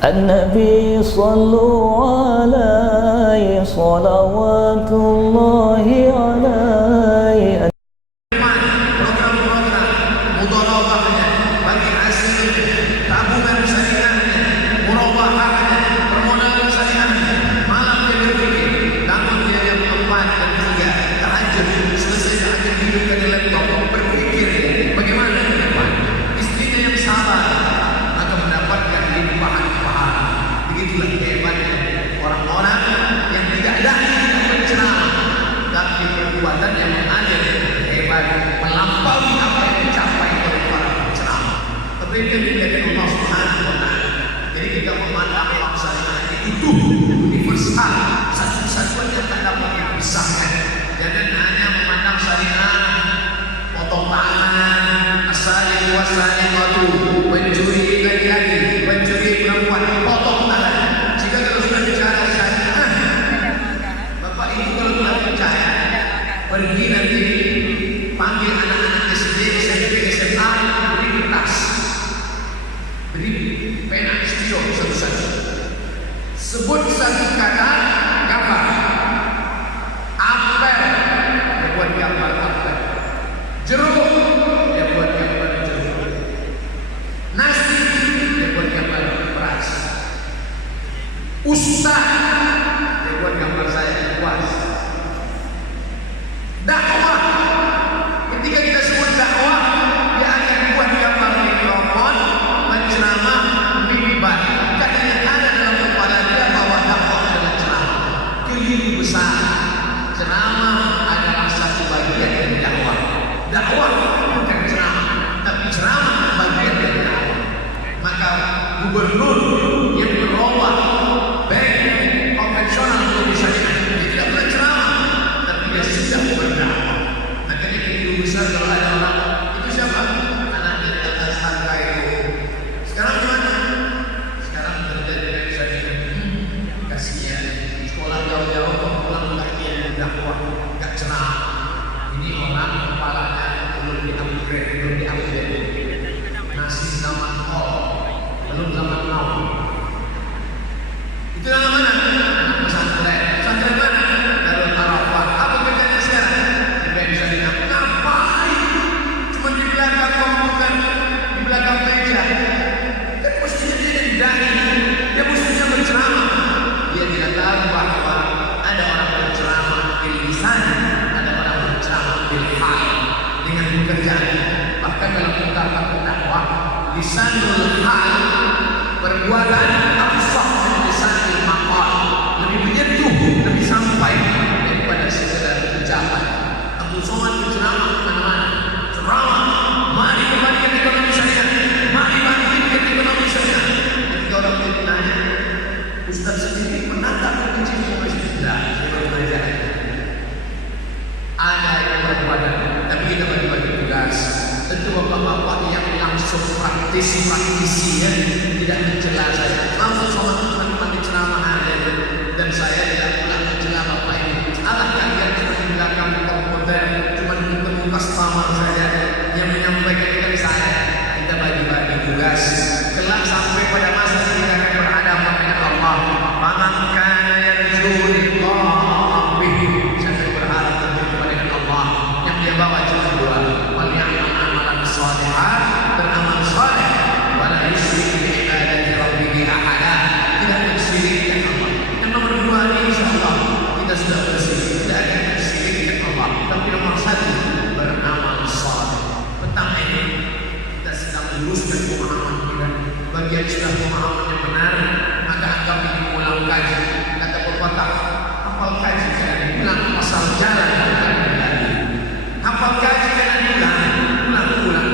النبي صلوا عليه صلوات الله عليه. Program-program mudharabahnya, bagi hasilnya, tabungan syariahnya, murabahahnya, permodalan syariahnya, malam dia berpikir, bangun dia jam 4 dan 3, tahajud, selesai tahajud hidupkan di laptop, berpikir bagaimana ke depan. Istrinya yang sabar akan mendapatkan limpahan pahala. Begitulah hebatnya orang-orang yang tidak berceramah, tapi perbuatan yang mengalir hebat, melampaui apa yang dicapai oleh para penceramah. Tapi itu dilihat Allah Subhanahu wa Ta'ala. Jadi kita memandang bangsa ini utuh, universal, satu-satunya tak dapat dipisahkan. Jangan hanya memandang syariah, potong tangan, asalin wasalin waktu, mencuri laki-laki, mencuri perempuan, potong tangan. Jika kalau sudah bicara syariah, Bapak Ibu kalau sudah percaya, pergi nanti panggil anak-anak SD, SMP, SMA, beri kertas, beri pena, stilo satu-satu. Sebut satu kata gambar. Apel, dia buat gambar apel. Jeruk, dia buat gambar jeruk. Nasi, dia buat gambar beras. Ustaz, dia buat gambar saya puas. Dakwah, ketika kita sebut dakwah, dia akan buat gambar mikrofon, menceramah, mimbar. Katanya ada dalam kepala dia bahwa dakwah adalah ceramah. Keliru besar. Ceramah adalah satu bagian dari dakwah. Dakwah bukan ceramah, tapi ceramah bagian dari dakwah. Maka gubernur yang berubah baik konvensional menjadi syariah, dia tidak berceramah, tapi dia sudah berdakwah. Makanya keliru besar kalau ada orang itu siapa? Anaknya di atas harga itu. Sekarang gimana? Sekarang terjadi dari syariah. Kasihan. Sekolah jauh-jauh pulang lagi yang dakwah, gak ceramah. Ini orang kepalanya belum di-upgrade, belum di-upgrade. Masih zaman old, belum zaman now. Itu yang mana? Anak pesantren. Pesantren mana? Darul Arafah. Apa kerjanya sekarang? Dia bisa dibilang, ngapain? Cuma di belakang komputer, di belakang meja. Kan mestinya dia jadi dai. Dia mestinya berceramah. Dia tidak tahu bahwa ada orang berceramah bil lisan, ada orang berceramah bil hal, dengan pekerjaan. Bahkan dalam ungkapan dakwah, lisanul hal, perbuatan absah dari lisanul maqal, lebih menyentuh, lebih sampai daripada sekedar ucapan. Abu Somad berceramah kemana-mana, ceramah, mari kembalikan ekonomi syariah, mari bangkitkan ekonomi syariah. Ketika orang bertanya, Ustaz sendiri menatap kecil masjidlah, saya belajar. Ada yang berbuatan, tapi kita bagi-bagi tugas. Tentu bapak-bapak yang langsung praktisi ya, tidak mencela saya. Langsung sama teman-teman di ceramah ada, dan saya tidak pernah mencela bapak ini. Allah kalian cuma di belakang komputer, cuma ketemu customer saja yang menyampaikan dari saya. Kita bagi-bagi tugas. Kelak sampai pada masa kita akan berhadapan dengan Allah. Man kana yarju liqa'a rabbih, siapa yang berharap berjumpa dengan Allah, yang dia bawa cuma dua, wal ya'mal amalan shalihan, beramal saleh, wala yusyrik bi ibadati rabbih ahada, tidak mensyirikkan Allah. Yang nomor dua ini insyaallah kita sudah bersih, tidak akan mensyirikkan Allah. Tapi nomor satu, beramal saleh. Petang ini kita sedang meluruskan pemahaman kita. Bagi yang sudah pemahaman yang benar, maka anggap ini ulang kaji. Kata pepatah, hafal kaji jangan diulang, asal jalan bukan diulangi. Hafal kaji jangan diulang, ulang.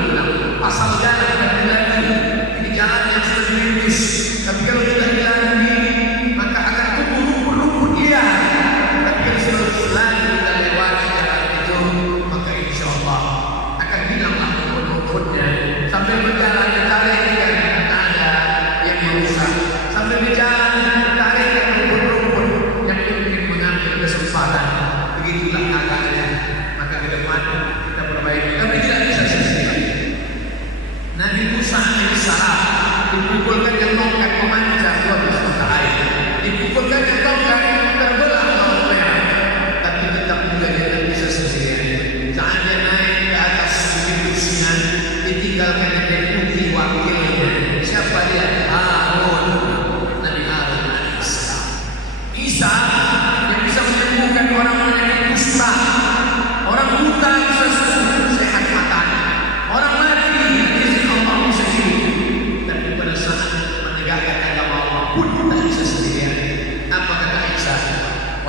Asal jalan bukan diulangi. Ini jalan yang sudah dirintis. Tapi kalau tidak dilalui, maka akan tumbuh rumput-rumput liar. Tapi kalau sudah diulangi, kita lewati jalan itu, maka insya Allah akan hilanglah rumput-rumputnya. Sampai berjalan ditarik yang ada yang merusak. Sampai berjalan ditarik yang rumput-rumput yang ingin mengambil kesempatan. Begitulah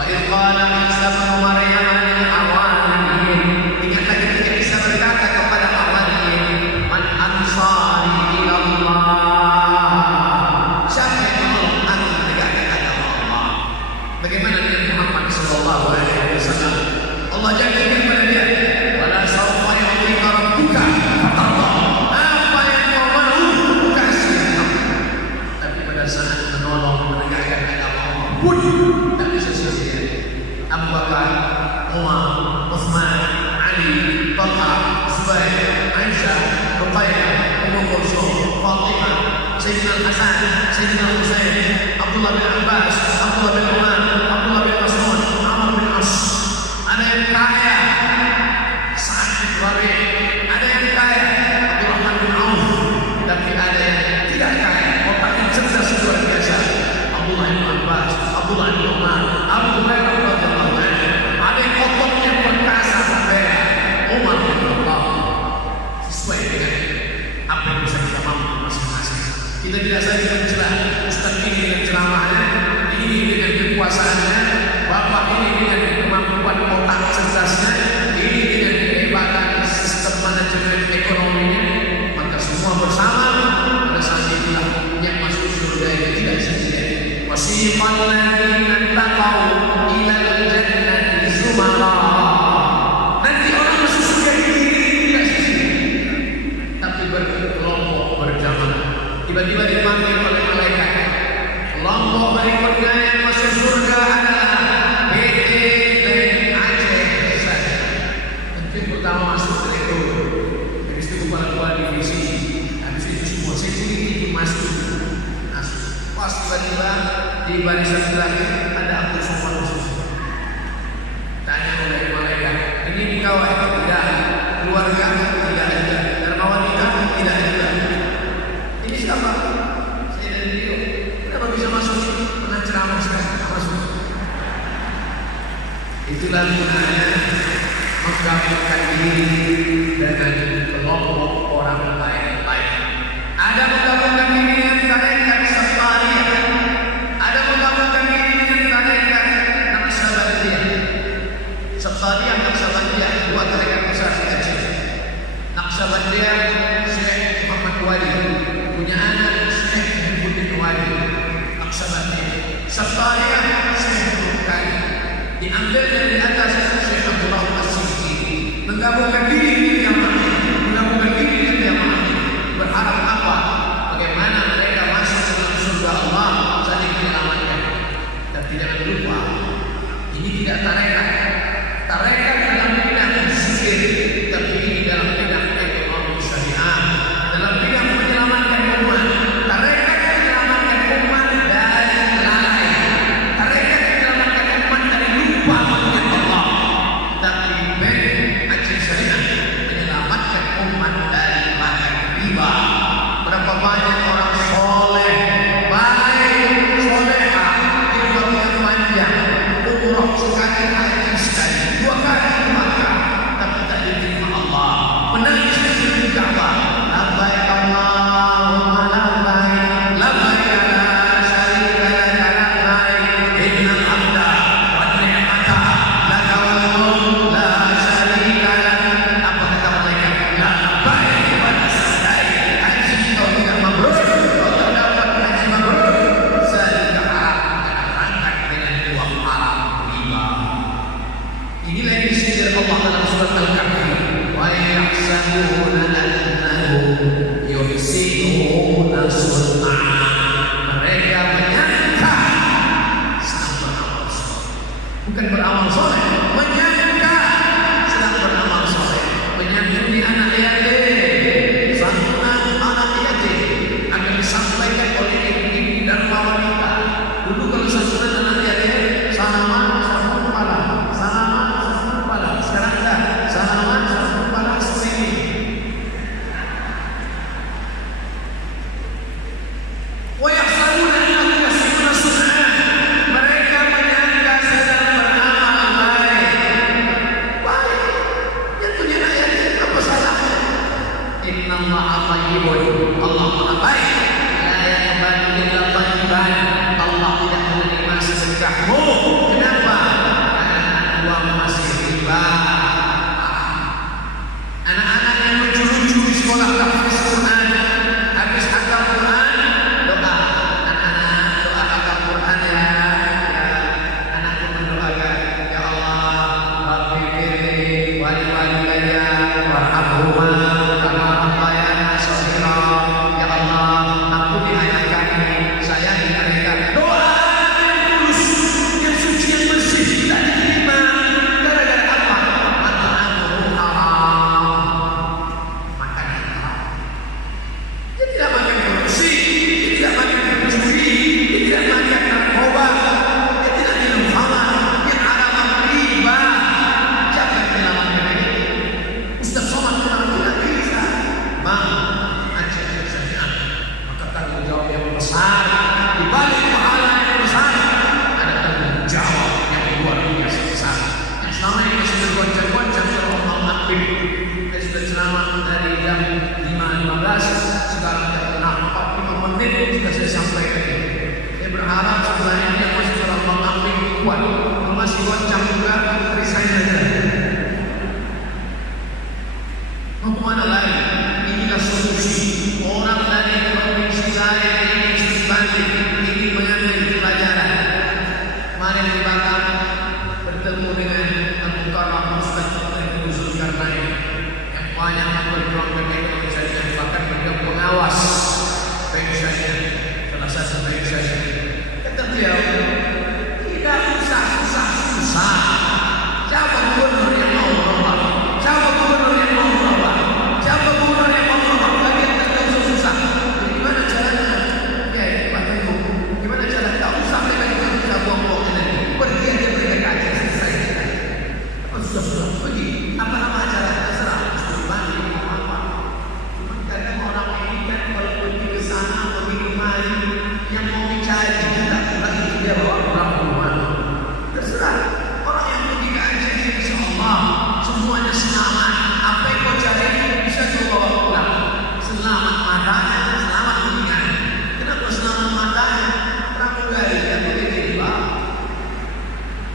idh qala Isa bin Maryam lil hawariyin, ingatlah ketika Isa berkata kepada hawariyin, man ansari ila Allah, siapa yang menolong aku menegakkan agama Allah. Bagaimana dengan Muhammad sallallahu alaihi wasallam? Allah janjikan kepada dia, wala sawfa yu'tika rabbuka fatarda, apa yang kau mau kasih kamu. Tapi pada saat menolong menegakkan agama Allah pun tak bisa sia-sia. Abu Bakar, Umar, Uthman, Ali, Talha, Zubair, Aisyah, Ruqayyah, Ummu Kulsum, Fatimah, Sayyidina Hasan, Sayyidina Husain, Abdullah bin Abbas, Abdullah bin Umar, Abdullah bin Mas'ud, Amr bin As. Ada yang kaya, Sa'ad bin Rabi', ada yang kaya, Abdurrahman bin Auf, tapi ada yang tidak kaya, otaknya cerdas luar biasa, Abdullah bin Abbas, Abdullah bin Umar, Abu Hurairah radhiyallahu anhu. Ada yang otaknya perkasa sampai Umar bin Khattab. Sesuai dengan apa yang bisa kita mampu masing-masing. Kita tidak saja mencela ustaz ini dengan ceramahnya, ini dengan kekuasaannya, bapak ini dengan kemampuan otak cerdasnya, ini dengan kehebatan sistem manajemen ekonominya, maka semua bersama pada saat itulah yang masuk surga yang tidak sendirian. Wasiqal ladzina taqaw ila al-jannati zumara. Nanti orang masuk surga ini tidak sendirian, tapi berkelompok berjamaah. Tiba-tiba dipanggil oleh malaikat. Kelompok berikutnya yang masuk surga adalah PT Bank Aceh saja. Mungkin pertama masuk direktur, habis itu kepala divisi, habis itu semua security masuk. Pas tiba-tiba di barisan terakhir ada Abdul Somad masuk. Tanya oleh malaikat, ini kawan tidak, keluarga tidak ada, dermawan kita tidak ada. Ini siapa? Saya dari Rio. Kenapa bisa masuk? Pernah ceramah sekarang masuk. Itulah gunanya menggabungkan diri dengan kelompok orang lain-lain. Ada menggabungkan diri dengan tarekat Safariyah, ada menggabungkan diri dengan tarekat Naqsabandiyah. Safariyah, Naqsabandiyah, dua tarekat besar di Aceh. Naqsabandiyah Syekh Muhammad Wali, punya anak Syekh Muhammad Wali. Naqsabandiyah. Safariyah Syekh Rukani, diambil dari atas Syekh Abdullah As-Sisi, menggabungkan diri dengan jamaah, menggabungkan diri dengan jamaah. Berharap apa? Bagaimana mereka masuk ke dalam surga Allah saling menyelamatkan. Tapi jangan lupa, ini tidak tarekat. Tarekat dalam bidang zikir, tapi ini dalam bidang ekonomi syariah, dalam bidang menyelamatkan umat. Tarekat menyelamatkan umat dari lalai. Tarekat menyelamatkan umat dari lupa mengingat Allah. Tapi Bank Aceh Syariah menyelamatkan umat dari makan riba. Berapa banyak orang soleh, baik, solehah, hidup yang panjang, umroh sekali, haji sekali, 2 kali ke Makkah, saya sampaikan. Saya berharap sebenarnya dia masih dalam mengambil kuat. Kalau masih goncang juga, resign saja. Mau kemana lagi? Inilah solusi. Orang dari provinsi lain ini berbalik, ingin mengambil pelajaran. Kemarin di Batam bertemu dengan Abu Karam Ustaz Abdul Zulkarnain yang banyak memperjuangkan ekonomi syariah, bahkan beliau pengawas bank syariah, salah satu bank syariah. Kata beliau, tidak usah susah. Siapa gubernur yang mau berubah? Siapa gubernur yang mau berubah? Siapa gubernur yang mau berubah? Kalian tidak usah susah. Gimana caranya? Ya, Pak Tengku. Gimana cara? Tak usah mereka kita buang-buang energi. Pergi aja mereka ke Aceh, selesai. Susah pergi. Apa nama acara? Terserah. Balik apa? Cuma kadang orang ini kan kalau pergi ke sana, pergi kemari, yang mau mencari kita lagi dia bawa orang rumah. Terserah. Orang yang pergi ke Aceh, insya Allah semuanya selamat. Apa yang kau cari bisa kau bawa pulang. Selamat matanya, selamat dunia. Kenapa selamat matanya? Pramugari yang boleh terima.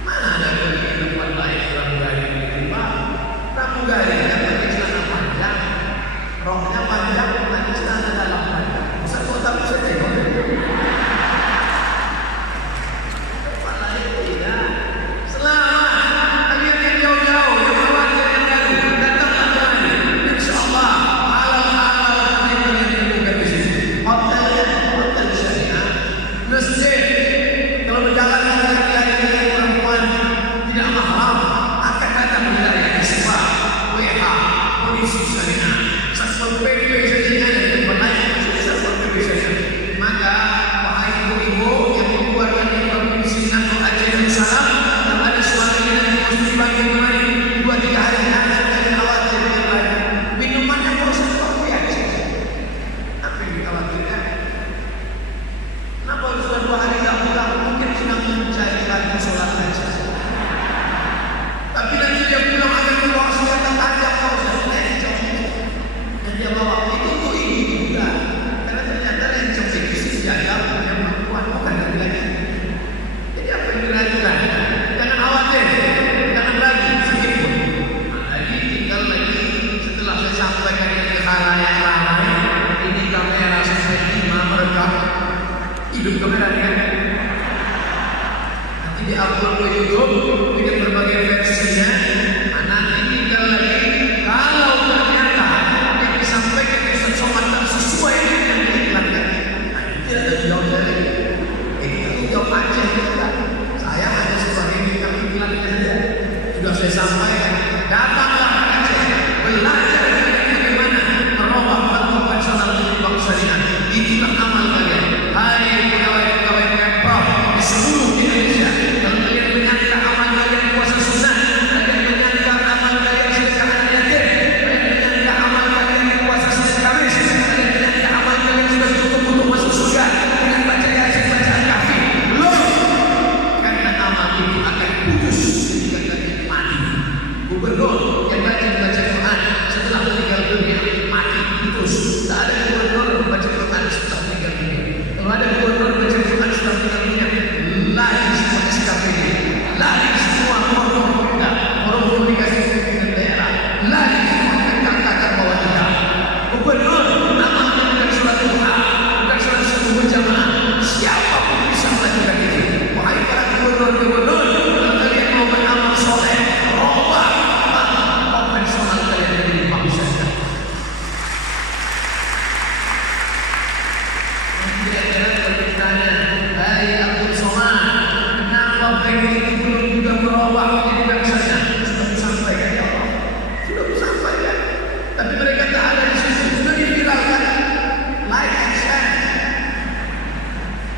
Mana ada pergi ke tempat lain pramugari yang diterima? Pramugari yang pakai celana panjang, roknya panjang, pakai celana dalam panjang. Bisa kau tak bisa tengok. Tempat lain tidak. Selamat. Kalian yang jauh-jauh, yang khawatir yang baru, datanglah kemari. InsyaAllah, halal-halal yang ditemukan di sini. Hotel syariah, masjid. Kalau berjalan dengan laki-laki perempuan tidak mahram, akan datang dari SPA, WH, polisi syariah, satpol PP syariah dan tempat lain, satpol PP syariah. Maka wahai ibu-ibu yang mengeluarkan di provinsi Nangko Aceh Darussalam, yang ada suami dan mesti dibagi kemari 2-3 hari jangan khawatir yang lain. Minumannya proses kopi aja. Apa yang dikhawatirkan? Kenapa sudah 2 hari tak pulang? Mungkin sedang mencari lagi sholat aja. Tapi nanti dia pulang akan membawa senjata tajam, kau sudah lencong. Dan dia bawa itu tuh ini juga. Karena ternyata lencong itu senjata yang perempuan bukan laki-laki. Jadi apa yang dilakukan? Jangan khawatir, jangan ragu sedikit pun. Lagi tinggal lagi setelah saya sampaikan ini ke khalayak ramai, ini kamera sampai 5 merekam. Hidup kamera kan? Nanti di-upload ke YouTube dengan berbagai versinya. Nanti tinggal lagi kalau ternyata yang disampaikan di Ustaz Somad tak sesuai dengan yang diiklankan, tidak ada jawab saya. Itu jawab aja kita. Saya hanya sebagai bintang iklannya saja. Sudah saya sampaikan. Datanglah ke Aceh, belajar bagaimana merubah bentuk konvensional menjadi bank syariah. Itulah amal kalian. Hai pegawai-pegawai Pemprov di seluruh Indonesia, kalau kalian menyangka amal kalian puasa sunnah, kalian menyangka amal kalian sedekah anak yatim, kalian menyangka amal kalian puasa Senin Kamis, kalian menyangka amal kalian sudah cukup untuk masuk surga dengan baca Yasin, bacaan Kahfi. Belum, karena amal itu akan kudus ketika kalian mati. Gubernur yang rajin baca Quran setelah meninggal dunia mati terus. Tak ada gubernur baca Quran setelah meninggal dunia. Kalau ada gubernur baca Quran setelah meninggal dunia, lari semua SKPD, lari semua forum komunikasi dengan daerah, lari semua ke kakak bawah kita. Gubernur namanya bukan surat Tuhan, bukan surat subuh berjamaah. Siapapun bisa melakukan itu. Wahai para gubernur, kalau kalian mau beramal soleh, robah konvensional kalian menjadi bank syariah. Kira-kira kalau ditanya, hai Abdul Somad, kenapa bank itu belum juga berubah menjadi bank syariah? Sudah disampaikan ya Allah, sudah disampaikan. Tapi mereka tak ada di situ, sudah diviralkan, like and share.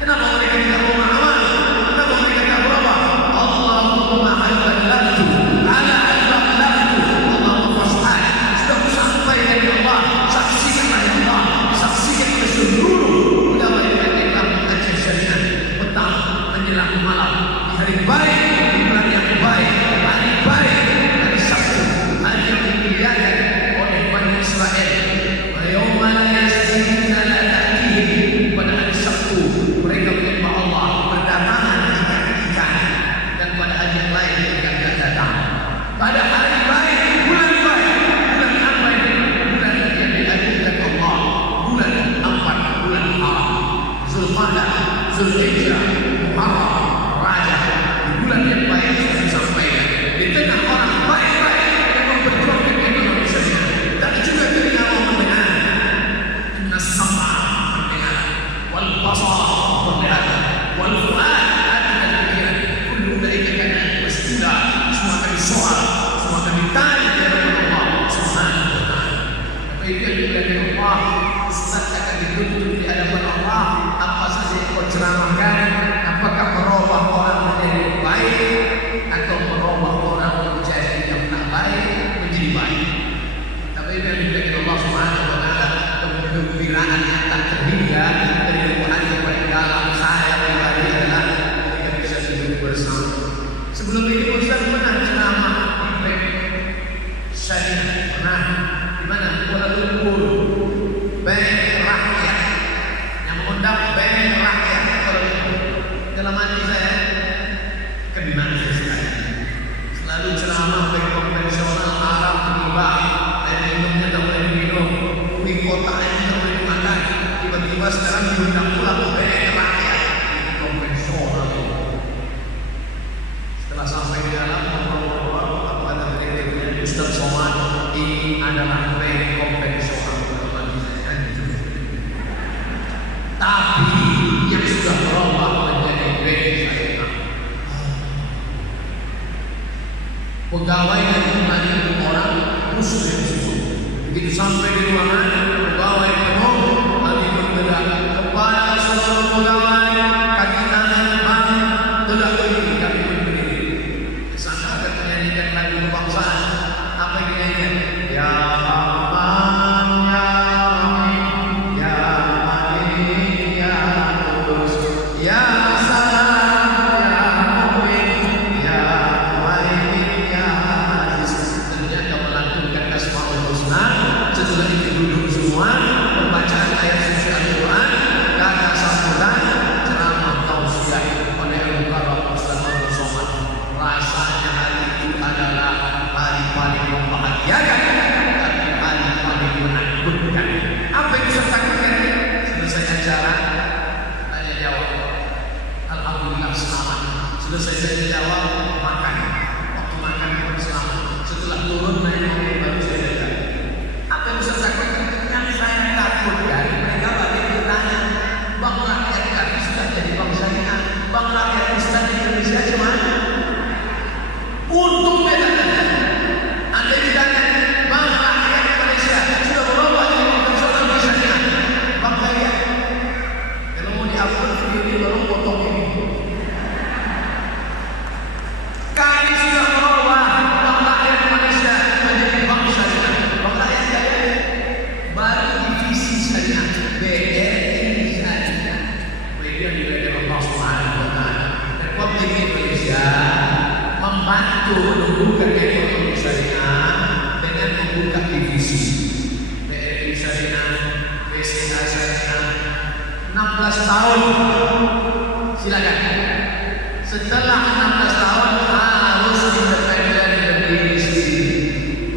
Kenapa mereka tidak mau beramal? Kenapa mereka tak berubah? Allahumma al-balatu ala al-balatu Allahumma fashhad. Sudah disampaikan ya Allah, saksikanlah ya Allah, saksikan ke seluruh ulama yang ada di kampung Aceh Syariah. Petang menjelang malam, di hari baik, di bulan yang baik, hari baik, hari Sabtu, hari yang dimuliakan oleh Bani Israel. Wa yawma la yastamuna la ta'tihim, pada hari Sabtu Muharram, Rajab, di bulan yang baik sudah disampaikan. Di tengah orang baik-baik yang memperjuangkan ekonomi syariah, dan juga ketika mau mendengar, inna sama mendengar, wal basar mendengar, wal fuad ada pikiran, kullu ulaika kana mas'ula, semua kami soal, semua kami tanya kepada Allah Subhanahu wa taala. Apa itu yang dilakukan Allah? Ustaz akan dituntut di hadapan Allah. Apa saja yang kau ceramahkan, apakah merubah orang menjadi baik atau merubah orang menjadi yang tak baik menjadi baik? Tapi itu yang dilakukan Allah Subhanahu wa taala, kegembiraan yang tak terhingga dari Tuhan kepada dalam saya pribadi adalah kita bisa hidup bersama. Sebelum ini Ustaz pernah ceramah di Bank Syariah, pernah di mana? Kuala Lumpur, Bank Rakyat, yang mengundang Bank Rakyat Kuala Lumpur. Dalam hati saya, kebimbangan saya sekali. Selalu ceramah bank konvensional, Arab, riba, air minumnya tak boleh diminum, mie kotak yang tak boleh dimakan. Tiba-tiba sekarang diundang pula Bank Rakyat konvensional. Setelah sampai di dalam ngobrol-ngobrol, apa kata direkturnya, Ustaz Somad, ini adalah bank konvensional. Tapi yang sudah berubah menjadi bank syariah. Pegawai dari 5.000 orang muslim itu. Begitu sampai di ruangan, pegawai penuh, kami bergerak kepada seluruh pegawai, kaki tangan bank, tegak berdiri, kami berdiri. Kesana akan menyanyikan lagu kebangsaan. Apa yang dinyanyikan? Ya Rahman, Ya Rahim, Ya Malik, Ya Qudus, Ya Salam, Ya Mu'min, Ya Muhaimin, Ya Aziz. Ternyata melantunkan Asmaul Husna. Setelah itu duduk semua, pembacaan ayat suci Al-Quran, kata sambutan, ceramah tausiah oleh Al-Mukarram Ustaz Abdul Somad. Rasanya hari itu adalah hari paling membahagiakan, tapi hari paling menakutkan. Apa yang saya takutkan? Selesai acara, tanya jawab. Alhamdulillah selamat. Selesai saya jawab, makan. Waktu makan pun selamat. Setelah turun naik mobil baru saya jaga. Apa yang saya takutkan? Yang saya takutkan, mereka bagi bertanya, Bang rakyat kami sudah jadi bank syariah, Bang rakyat Islam di Indonesia gimana? Untung beda. Anda ditanya, Bang rakyat Malaysia sudah berubah jadi konvensional bank syariah, bank syariah. Kalau mau diupload video ini baru potong ini. Kami sudah berubah bank rakyat Malaysia menjadi bank syariah. Bank rakyat syariah baru divisi syariah, BRI syariah. Media dilakukan Allah Subhanahu wa taala. Republik Indonesia membantu menumbuhkan ekonomi syariah dengan membuka divisi BRI syariah, BCA syariah. 16 tahun, silakan. Setelah 16 tahun harus independen berdiri sendiri.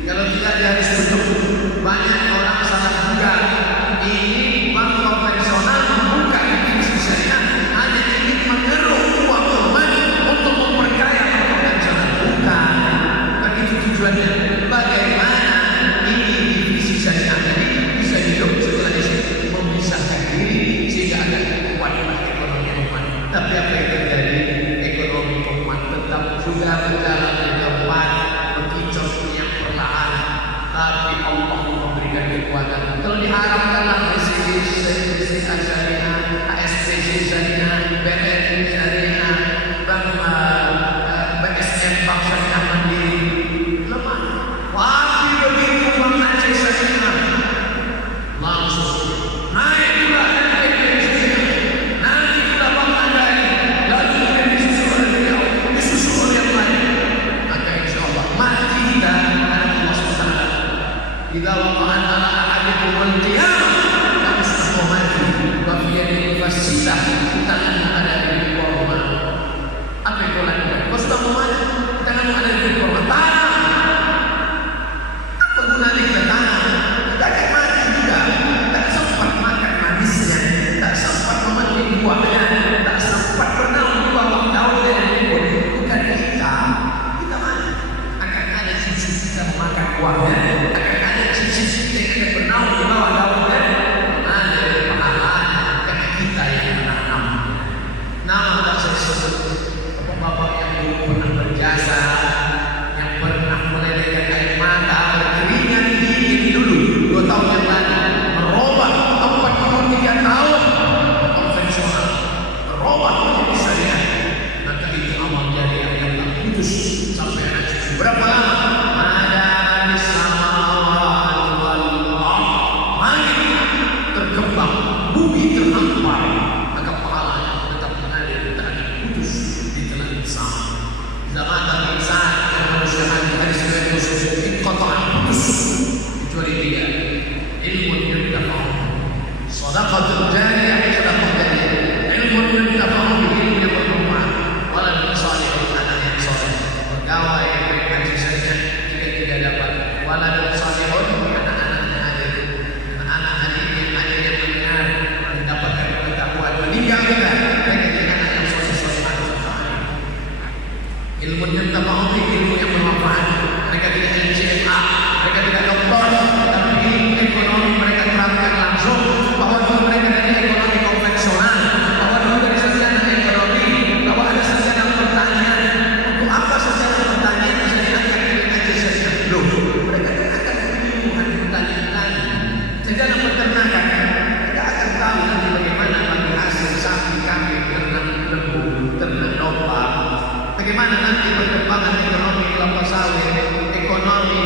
Kalau tidak dia harus tutup. Banyak orang salah duga. Ini bank konvensional membuka divisi syariah hanya ingin mengeruk uang korban untuk memperkaya bank konvensional. Bukan. Begitu tujuannya. Bagaimana ini divisi syariah ini bisa hidup setelah itu memisahkan diri sehingga ada kekuatan ekonomi umat. Tapi apa yang terjadi? Ekonomi umat tetap sudah berjalan di depan, berkicau yang perlahan. Tapi Allah memberikan kekuatan. Kalau diharapkanlah BCA syariah, ASPC syariah, BRI syariah, BSM Bank Syariah Mandiri, lemah. Tapi begitu Bank Aceh syariah langsung naik pula nanti pula Bank Andai, lalu kemudian disusul oleh beliau, disusul oleh yang lain. Maka insya Allah mati kita ada Allah SWT. Jika waqa'an ala ahadikum wal qiyamah, kami sudah mau mati. Bagian ini wasilah tangan ada di bawah putus sampai anak cucu. Berapa lama? Ada anis samawati wal ardh. Langit terkembang, bumi terhampar, maka pahalanya tetap mengalir, tak ada putus di telan sama. Zaman dan saat kemanusiaan hadis riwayat Muslim inqata'a putus kecuali tiga. Ilmu yuntafa'u, shadaqatul jariyah, sedekah jariyah, ilmu yuntafa'u bihi, ilmu yang bermanfaat, waladun salihun, anak yang saleh, pegawai yang baik haji saja tiga dapat, waladun salihun, anak-anak yang hadir, anak-anak hadir yang mendengar mendapatkan pengetahuan, meninggal juga mereka jadi anak yang saleh. Ilmu yuntafa'u bihi, ilmu yang bermanfaat. Mereka tidak LCMA, mereka tidak doktor, tapi ilmu ekonomi mereka terapkan langsung. Bahwa dulu mereka dari ekonomi konvensional, bahwa dulu dari sarjana ekonomi, bahwa ada sarjana pertanian. Untuk apa sarjana pertanian bisa diangkat dengan aja saja? Loh, mereka akan keilmuan pertanian. Sarjana peternakan, mereka akan tahu nanti bagaimana bagi hasil sapi, kambing, ternak lembu, ternak domba. Bagaimana nanti perkembangan ekonomi kelapa sawit, ekonomi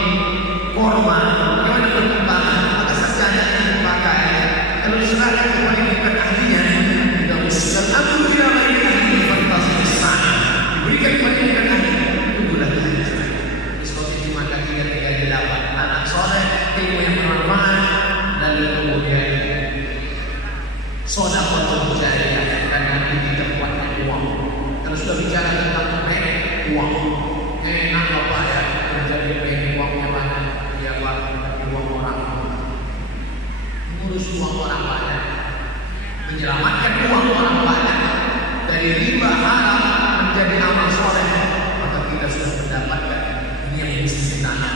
korma, bagaimana perkembangan, maka sarjana yang dipakai. Kalau diserahkan kepada bukan ahlinya, tidak usah aku dia lagi ahli fantasi besar. Diberikan kepada bukan ahli, tunggulah ahli. Sebab itu maka tiga didapat anak soleh, ilmu yang bermanfaat, lalu kemudian shadaqatul jariyah, dan nanti kita buatkan uang. Kalau sudah bicara tentang uang, enak bapak ya, menjadi pengen uangnya banyak, dia buat uang orang, ngurus uang orang banyak, menyelamatkan uang orang banyak dari riba haram menjadi amal soleh, maka kita sudah mendapatkan ini yang mesti ditahan.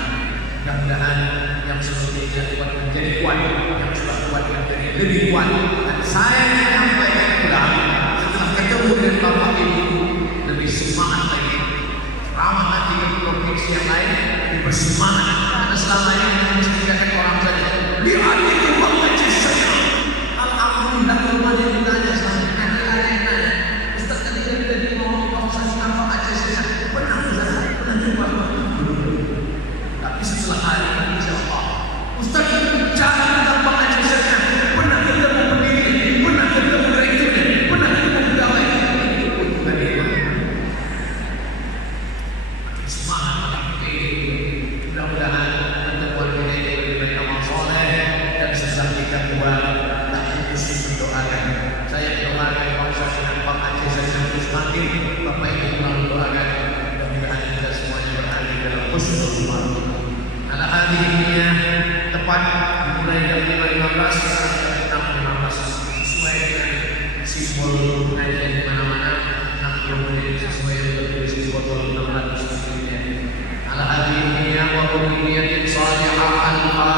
Mudah-mudahan yang sebelumnya kuat menjadi kuat, yang sudah kuat menjadi lebih kuat. Dan saya menyampaikan pulang setelah ketemu dengan bapak ibu lebih semangat lagi. Ramah nanti ke provinsi yang lain lebih bersemangat. Karena selama ini menceritakan orang saja. Lihat itu Pak Haji saya. Alhamdulillah rumahnya ditanya sampai ada yang nanya. Ustaz tadi dia mau konsultasi apa Haji saya. Pernah Ustaz, pernah coba. Tapi setelah hari ini insya Allah Ustaz bicara tentang Pak Haji saya. Pernah ketemu pendiri, pernah ketemu direktur, pernah ketemu pegawai. Mudah-mudahan pertemuan kita ini lebih baik amal soleh dan sesat kita buat tak putus mendoakan. Saya mendoakan bangsa dengan Pak Aceh saya terus makin Bapak Ibu mendoakan mudah-mudahan kita semuanya berada dalam husnul khatimah. Ala hadirinya tepat dimulai jam 5.15 sampai jam 6.15 sesuai dengan simbol pengajian di mana-mana 60 menit sesuai dengan tulis di botol 600 menitnya. على هذه النية وأمنية صالحة الفاتحة.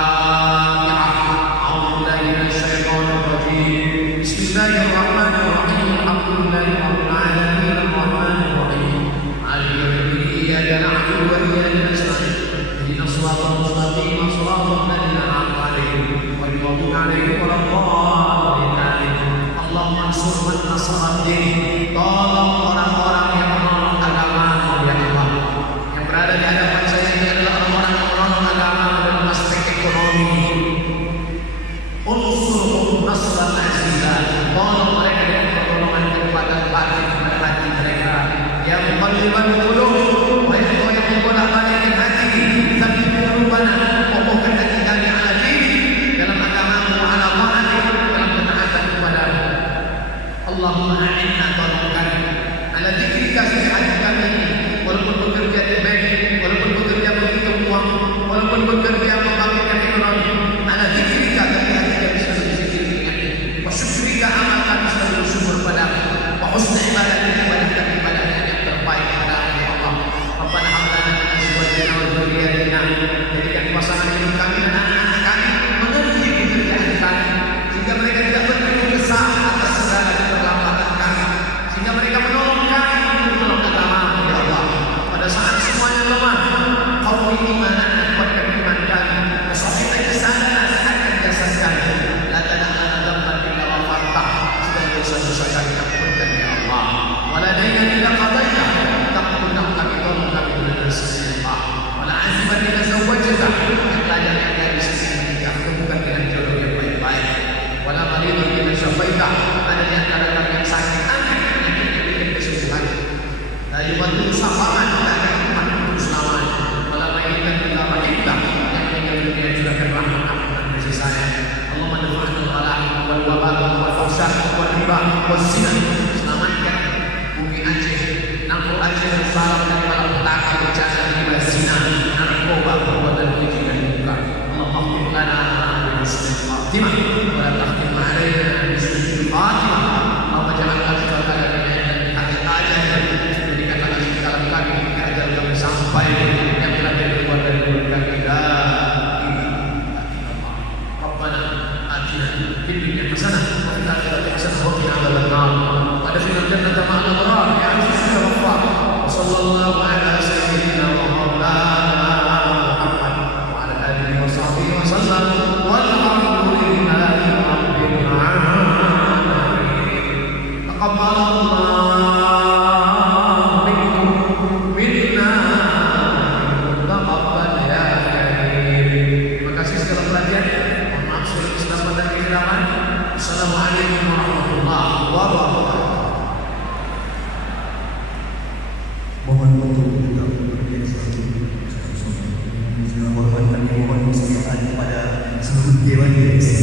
أعوذ بالله من الشيطان الرجيم. بسم الله الرحمن الرحيم. الحمد لله رب العالمين الرحمن الرحيم. مالك يوم الدين. إياك نعبد وإياك نستعين. اهدنا الصراط المستقيم صراط الذين أنعمت عليهم غير المغضوب عليهم ولا الضالين. اللهم انصر من نصر الدين. Tolong orang-orang yang menolong agama ya Allah. Berada di hadapan saya ini adalah orang-orang yang menolong agama dalam aspek ekonomi. Unsurhum nasran azizah. Tolong mereka dengan pertolongan kekuatan batin pada hati mereka. Ya muqallibal qulub, wahai Engkau yang membolak-balikkan hati, tapi qulubana, kokohkan hati kami ala dini, dalam agamamu, ala ta'atik, dalam ketaatan kepadamu. Allahumma a'inna, tolong kami ala dzikrika, hati kami ini. Walaupun bekerja di bank, walaupun bekerja menghitung uang, walaupun bekerja membangkitkan ekonomi, ala dzikrika, tapi hati kami selalu berzikir denganmu. Wa syukrika, amal kami selalu bersyukur padamu. Wa husna ibadah kami, ibadah kami yang terbaik padamu. waktu musafahat kita akan umat untuk selamat. Walau baikkan kita rahimah yang meninggal dunia curahkan rahmat dan kasih sayang. Allah manfaatkan al-bala wal wabah wal fahsyah wal riba wal zina. Selamatkan bumi Aceh, Nangko Aceh dan Salam dari malapetaka bencana riba, zina, narkoba, perbuatan keji dan munkar. Allah mahfid lana bismil khatimah wa la tahkim alaina bismil khatimah. Allah janganlah kita berada di hati aja. Jadikanlah rezeki dalam kami, ajar kami sampai yang telah keluar dari mulut kami. Rabbana atina fid dunya hasanah wa fil akhirati hasanah wa qina adzabannar. Adkhilna al-jannata ma'al abrar ya aziz ya ghaffar. Sallallahu ala sayyidina wa maulana Muhammad wa ala alihi wa sahbihi wa sallam. Walhamdulillahi rabbil alamin. Taqabbalallahu minkum minna taqabbal ya karim. Terima kasih segala perhatian. Mohon maaf segala kesilapan dan kehilafan. Assalamualaikum warahmatullahi wabarakatuh. Mohon untuk kita berikan satu hormat dan mohon kesediaan kepada seluruh Dewan Direksi,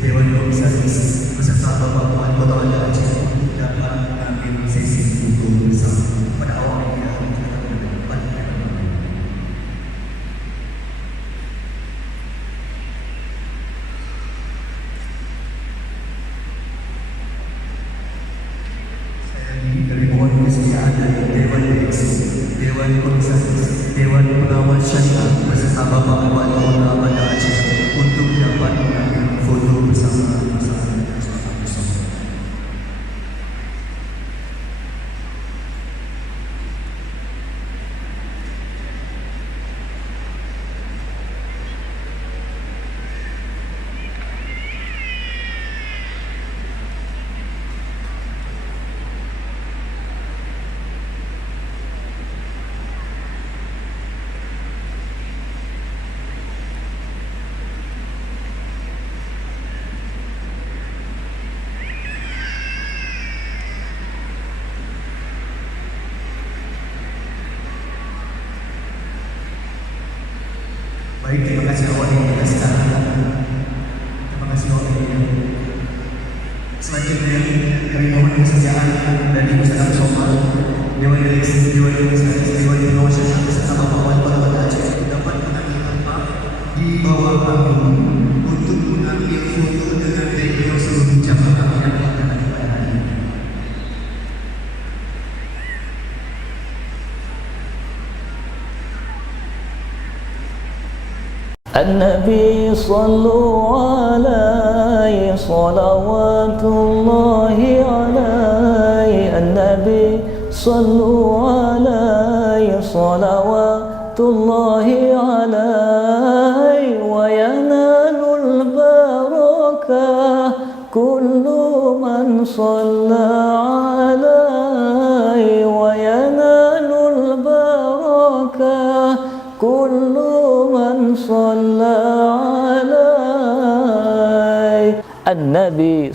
Dewan Komisaris beserta Bapak Tuan Kota Bandar Aceh dapat mengambil sesi untuk bersama pada awal ini kita berdebat. Dari mohon kesediaan dari Dewan Direksi, Dewan Komisaris, Dewan Pengawal Syariah beserta Bapak Wali Kota Bandar Aceh untuk dapat mengambil foto bersama. Baik, terima kasih awak yang berkasih. Terima kasih awak yang selanjutnya kami mohon kesediaan dari Ustaz Somad, Dewan Direksi, Dewan Komisaris, Dewan Pengawal Syariah beserta Bapak Wali Kota Bandar Aceh dapat mengambil tempat di bawah panggung untuk mengambil foto dengan beliau seluruh jamaah yang akan ada pada hari ini. النبي صلوا عليه صلوات الله عليه النبي صلوا عليه صلوات الله عليه وينال البركة كل من صلى عليه وينال البركة كل من صلى عليه النبي